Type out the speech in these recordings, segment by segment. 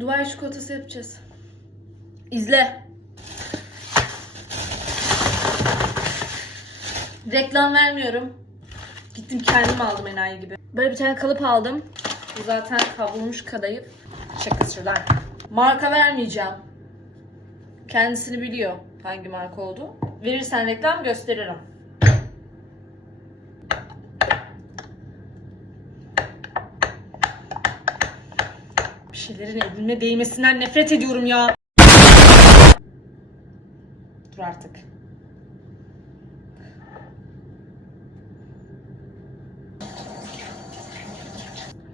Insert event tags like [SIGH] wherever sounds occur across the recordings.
Dubai çikolatası yapacağız. İzle. Reklam vermiyorum. Gittim kendim aldım enayi gibi. Böyle bir tane kalıp aldım. Bu zaten kavrulmuş kadayıf. Şakasılar. Marka vermeyeceğim. Kendisini biliyor hangi marka oldu. Verirsen reklam gösteririm. Bir şeylerin eline değmesinden nefret ediyorum ya. Dur artık.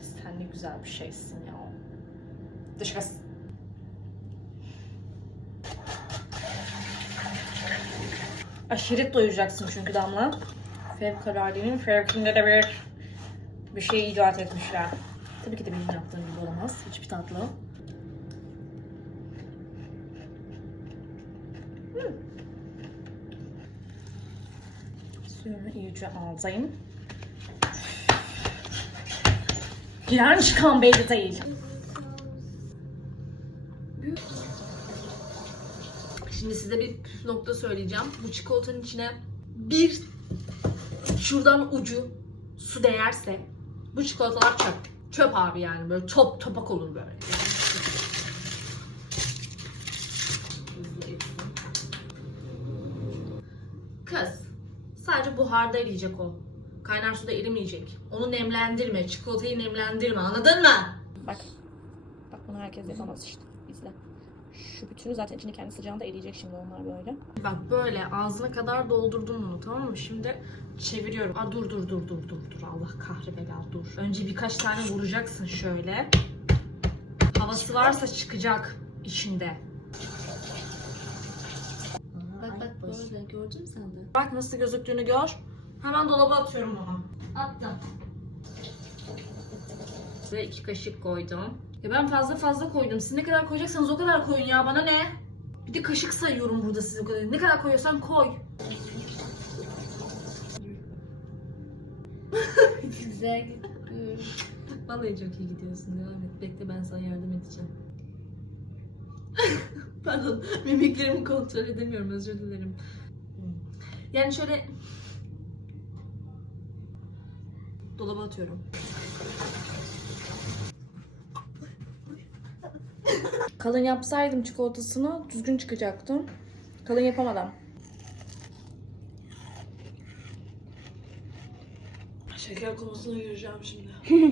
Sen ne güzel bir şeysin ya. Dış kız. Aşiret doyacaksın çünkü Damla. Fevkaladenin fevkinde de bir bir şey icat etmişler. Tabii ki de benim yaptığım gibi olamaz. Hiçbir tatlı. Hmm. Suyumu iyice aldım. Giren çıkan belli değil. Şimdi size bir nokta söyleyeceğim. Bu çikolatanın içine bir şuradan ucu su değerse bu çikolatalar çöp. Çöp abi yani böyle top topak olur böyle. Kız sadece buharda eriyecek o. Kaynar suda erimeyecek. Onu nemlendirme. Çikolatayı nemlendirme. Anladın mı? Bak. Bak bunu herkes yapamaz işte. İzle. Şu bütünü zaten içinde kendi sıcağında eriyecek şimdi onlar böyle. Bak böyle ağzına kadar doldurdum bunu tamam mı? Şimdi çeviriyorum. Aa dur dur dur dur dur dur. Allah kahri bela dur. Önce birkaç tane vuracaksın şöyle. Havası varsa çıkacak içinde. Bak bak böyle gördün mü sen de? Bak nasıl gözüktüğünü gör. Hemen dolaba atıyorum bunu. Attım. Ve iki kaşık koydum. Ya ben fazla fazla koydum. Siz ne kadar koyacaksanız o kadar koyun ya. Bana ne? Bir de kaşık sayıyorum burada size o kadar. Ne kadar koyuyorsan koy. [LAUGHS] Güzel gidiyor. Vallahi çok iyi gidiyorsun. Devam et. Bekle ben sana yardım edeceğim. [LAUGHS] Pardon. Mimiklerimi kontrol edemiyorum. Özür dilerim. Yani şöyle... Dolaba atıyorum. Kalın yapsaydım çikolatasını düzgün çıkacaktı. Kalın yapamadım. Şeker konusuna gireceğim şimdi. [LAUGHS]